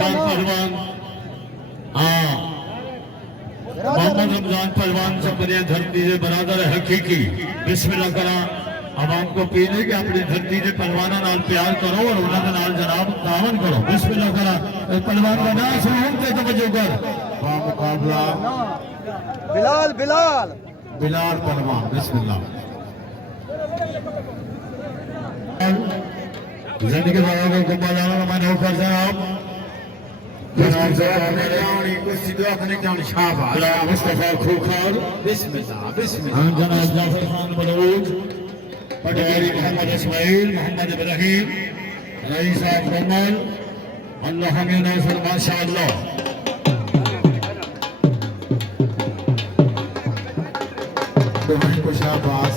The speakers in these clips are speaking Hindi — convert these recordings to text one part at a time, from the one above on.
निशान पहलवान हाँ मोहम्मद रमजान पहलवान संबंधी धरती से बरादर हकीकी बिस्मिल्लाह करा आवाम को पीने के अपनी धरती से पहलवाना नाल प्यार करो और उन्होंने नाल जनाब तावन करो बिस्मिल्लाह करा पहलवान का नाम सुनो ते तवज्जो कर मुकाबला बिलाल बिलाल बिलाल पहलवान बिस्मिल्लाह जिंदगी वालों को गुम्बालाना मैं नौकर साहब जनाब साहब मेरी कुर्सी दुआ करने जान शाबाश मुस्तफा खूखार बिस्मिल्लाह बिस्मिल्लाह जनाब जाफर खान बलूच पटवारी मोहम्मद इस्माइल मोहम्मद इब्राहिम रईस साहब कमल अल्लाह हमें नौसर माशाअल्लाह दुआएं को शाबाश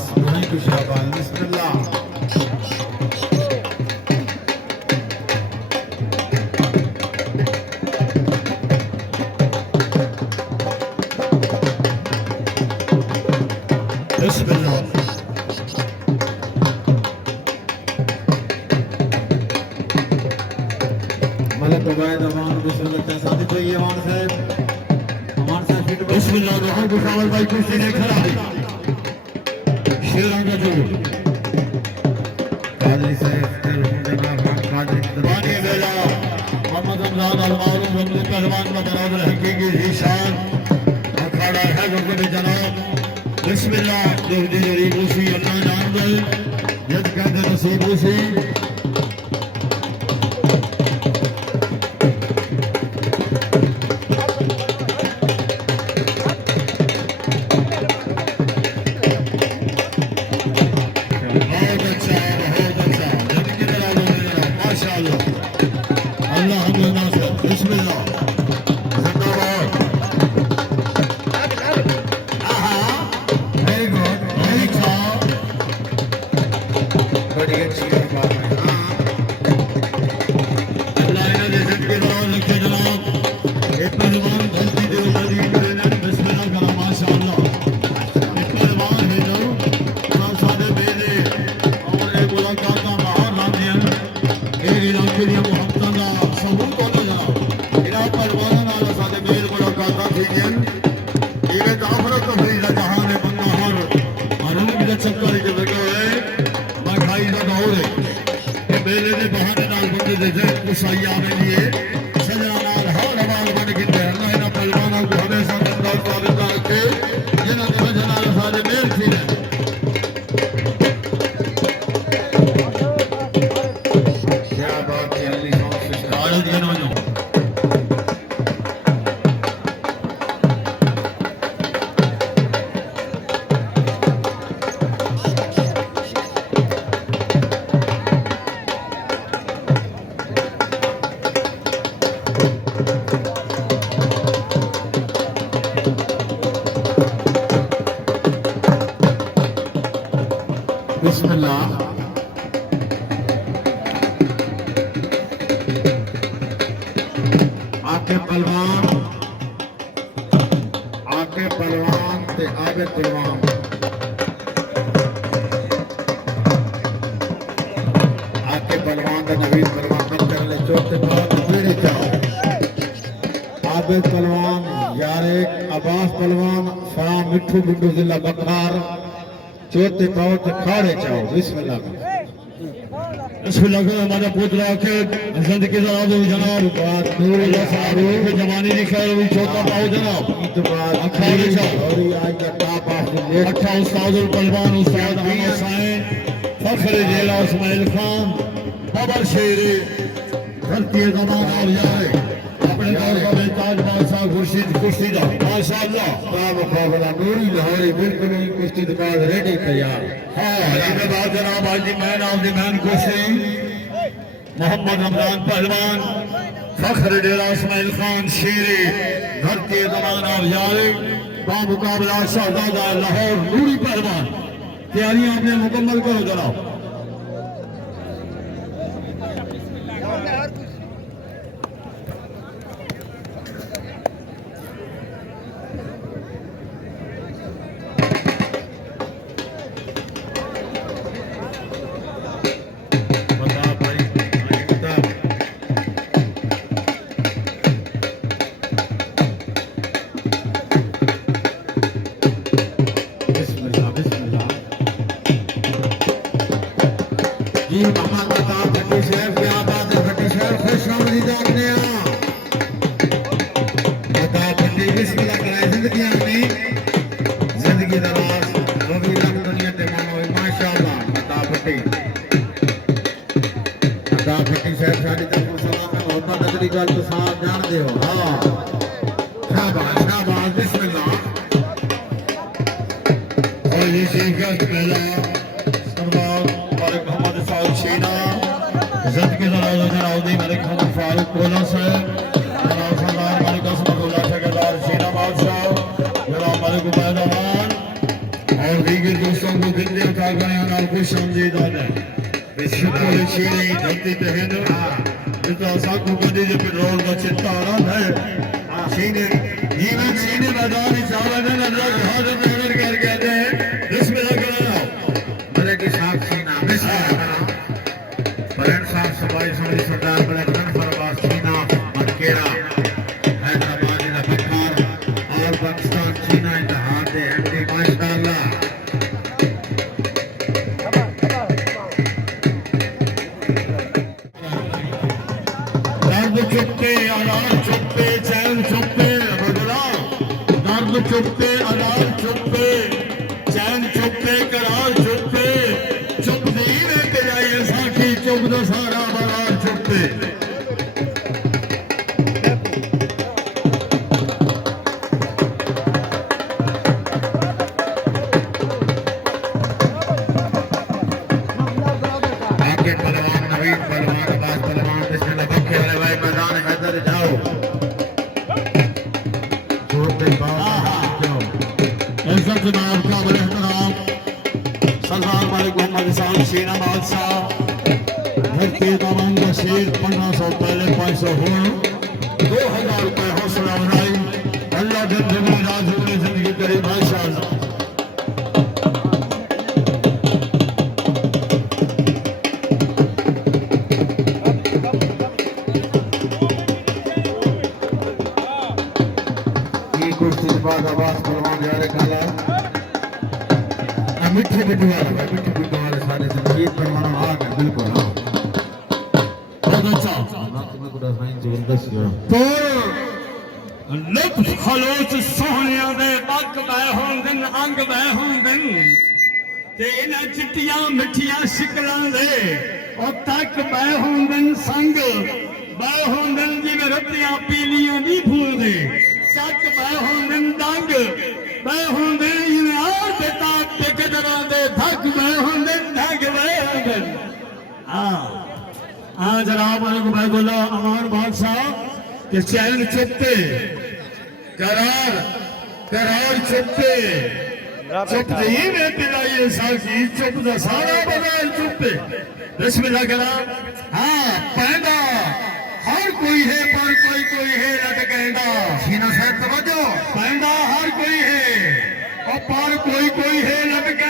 बिस्मिल्लाह बिस्मिल्लाह भाई कुर्सी ने खड़ा शेरों का जोड़ कादरी साहब कादरी बेला मोहम्मद रमजान अलमारूफ रमज़ पहलवान का बराबर हकीकी ज़ीशान अखाड़ा है गुरबत जनाब बिस्मिल्लाह दोहरी जरीब उसी अल्लाह जान दे जज कहते नसीब उसी जिला बखार चौथे पाँच खाड़े चाओ बिस्मिल्लाह हमारा पुत्र आखिर हसंत के जनाब नूरुल्लाह साहब जमाने की खैर चौथा पाओ जनाब अखाड़े चाओ अच्छा उस्तादुल पहलवान उस्ताद अहमद साइन फखर जेला इस्माइल खान बाबर शेर धरती जमान और यार अपने दौर का बेताज बादशाह खुर्शीद कुश्तीदा माशाअल्लाह मुकाबला नूरी लाहौरी बिल्कुल कुश्ती दुकान रेडी तैयार हाँ इसके बाद जनाब आज the man of the man कुश्ती मोहम्मद रमजान पहलवान फखर डेरा इस्माइल खान शेरे धरती जमान और यार बामुकाबला शहजादा लाहौर नूरी पहलवान तैयारियां आपने मुकम्मल करो जनाब गल तो साफ जान दे हो हाँ शाबाश बिस्मिल्लाह और ये सीखत पहला सरदार मलिक मोहम्मद फारूक शीना इज्जत के दरवाजा जनाउद्दीन मलिक मोहम्मद फारूक कोला साहब जनाब सरदार मलिक असमतुल्लाह ठेकेदार शीना बादशाह जनाब मलिक उबैद अमान और दीगर दोस्तों को दिल से उठा कर यहाँ नाल खुश आमदीद है शुक्र शीनी धरती पे है जितना साकू कदी जो पेट्रोल का चिट्टा आराम है शीने जीवन शीने मैदान चावल ने नजर हाजिर नजर कर कहते हैं बिस्मिल्लाह करो बड़े की साफ सीना बिस्मिल्लाह परन साफ सफाई समझ सरदार बड़े बदन फरवास सीना मक्केरा हैदराबाद का बखार और पाकिस्तान सीना इत्तेहाद दे एमडी माशाअल्लाह दर्द चुपते आराम चुपते चैन चुपते बदला दर्द चुपते आराम चुपते चैन चुपते करार चुपते चुप नहीं रहते जाइए साखी चुप दो सारा बरार चुपते आगे पहलवान नवीन पहलवान अब्बास पहलवान बिस्मिल्लाह बक्के वाले भाई मैदान हैदर जाओ छोटे बाबा जाओ इज्जत जनाब का बड़े एहतराम सरदार मलिक मोहम्मद इसाक शीना बादशाह धरती तमाम का शेर 1500 पहले 500 हो 2000 रुपये हौसला अफजाई अल्लाह दिन जमीन राज में जिंदगी करे माशाअल्लाह ये कुर्सी के बाद आवाज पहलवान जा रहे खाला मिठे मिठे वाला सारे संगीत पहलवान आ गए बिल्कुल हाँ बहुत अच्छा तुम्हें कुछ साइन जबरदस्त है तो लुत्फ खलोच सोहनिया दे पग बह होंदन अंग बह होंदन ते इन्हां चिट्टियां मिठियां शिकलां दे ओ तक बह होंदन संग बह होंदन जिवें रत्तियां पीलियां दी फूल दे चक बह होंदन दंग बह होंदन जिवें आर बेटा टिकदरां दे धग बह होंदन धग बह होंदन हाँ जनाब मैं बोला अमान बादशाह के चैन चुपते करार करार चुपते चुप नहीं में पिलाइए साकी चुप दा सारा बगाल चुपते बिस्मिल्लाह करा हाँ पैदा हर कोई है पर कोई है लटकेंदा सीना साहब तवज्जो पैदा हर कोई है और पर कोई है लटके